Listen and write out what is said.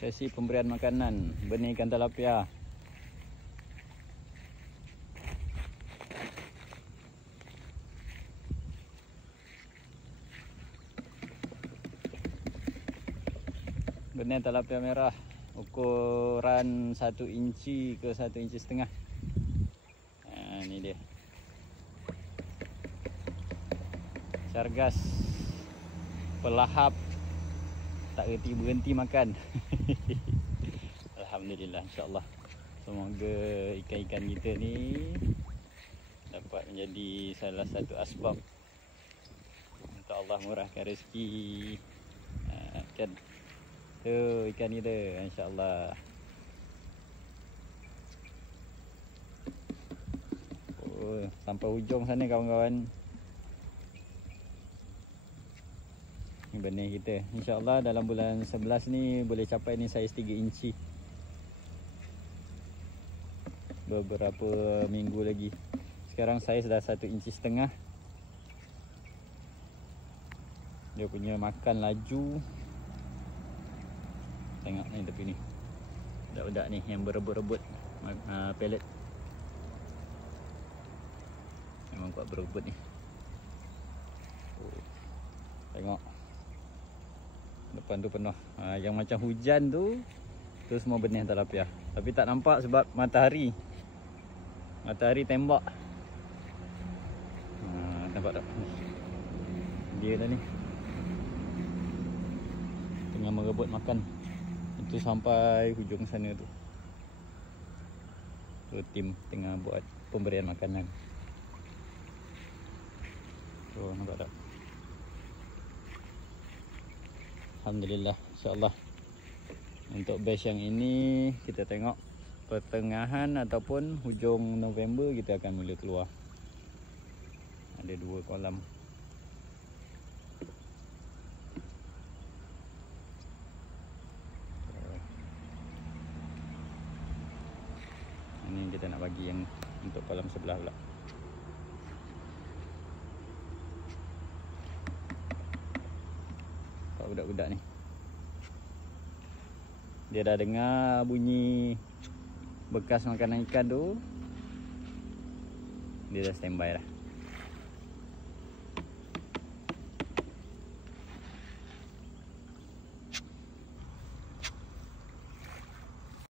Sesi pemberian makanan benih ikan tilapia. Benih tilapia merah ukuran 1 inci ke 1,5 inci. Nah, ini dia. Sargas pelahap tak berhenti makan. Alhamdulillah, insyaAllah. Semoga ikan-ikan kita ni dapat menjadi salah satu asbab untuk Allah murahkan rezeki. Kan tu ikan kita, insyaAllah. Oh, sampai hujung sana kawan-kawan. Ni benih kita. InsyaAllah dalam bulan 11 ni boleh capai ni saiz 3 inci. Beberapa minggu lagi. Sekarang saiz dah 1,5 inci. Dia punya makan laju. Tengok ni tepi ni. Budak-budak ni yang berebut-rebut pellet. Memang kuat berebut ni. Oh, tengok. Depan tu penuh. Yang macam hujan tu semua benih tilapia. Tapi tak nampak sebab matahari tembak. Nampak tak? Dia dah ni tengah merebut makan. Itu sampai hujung sana tu. Tu tim tengah buat pemberian makanan. Tu nampak tak? Alhamdulillah, insyaAllah. Untuk batch yang ini kita tengok pertengahan ataupun hujung November kita akan mula keluar. Ada 2 kolam. Ini kita nak bagi yang untuk kolam sebelah pula. Budak-budak ni dia dah dengar bunyi bekas makanan ikan tu, dia dah standby dah.